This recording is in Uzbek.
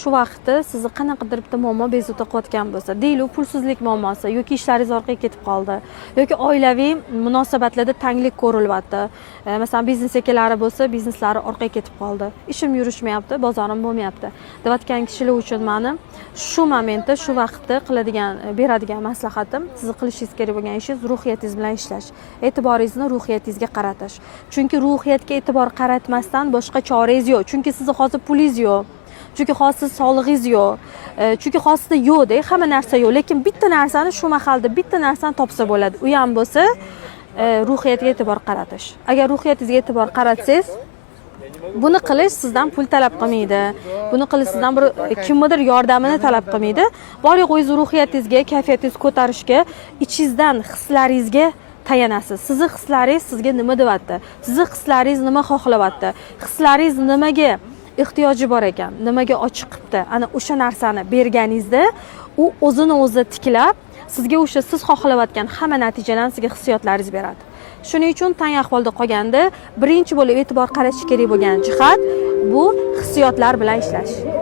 shu vaqtda sizni qanaqadir bitta muammo bezovta qilayotgan bo'lsa, deylik pulsizlik muammosi yoki ishlaringiz orqaga ketib qoldi yoki oilaviy munosabatlarda tanglik ko'rilyapti. Masalan, biznes egalari bo'lsa, bizneslari orqaga ketib qoldi. Ishim yurishmayapti, bozorim bo'lmayapti. Deyotgan kishilar uchun meni shu momentda, shu vaqtda beradigan maslahatim, sizni qilishingiz kerak bo'lgan ishingiz ruhiyatingiz bilan ishlash. E'tiboringizni ruhiyatingizga qaratish. Chunki ruhiyatga e'tibor qaratmasdan boshqa chorangiz yo'q. Chunki sizni hozir pulingiz yo'q. Chunki hozir sog'lig'ingiz yo'q. Chunki hozirda yo'q-da, hamma narsa yo'q, lekin bitta narsani shu mahalda bitta narsani topsa bo'ladi. U ham bo'lsa, ruhiyatga e'tibor qaratish. Agar ruhiyatingizga e'tibor qaratsangiz, buni qilish sizdan pul talab qilmaydi. Buni qilish sizdan bir kimnidir yordamini talab qilmaydi. Bor-yo'q o'zingiz ruhiyatingizga, kayfiyatingizni ko'tarishga, ichingizdan hislaringizga tayanasiz. Sizni hislaringiz sizga nima deyapti? Sizni hislaringiz nima xohlayapti? Hislaringiz nimaga ehtiyoji bor ekan, nimaga ochiqibdi? Ana o'sha narsani berganingizda u o'zini o'zi tiklab, sizga o'sha siz xohlayotgan hamma natijalarni sizga hissiyotlaringiz beradi. Shuning uchun tang ahvolda qolganda birinchi bo'lib e'tibor qaratish kerak bo'lgan jihat bu hissiyotlar bilan ishlash.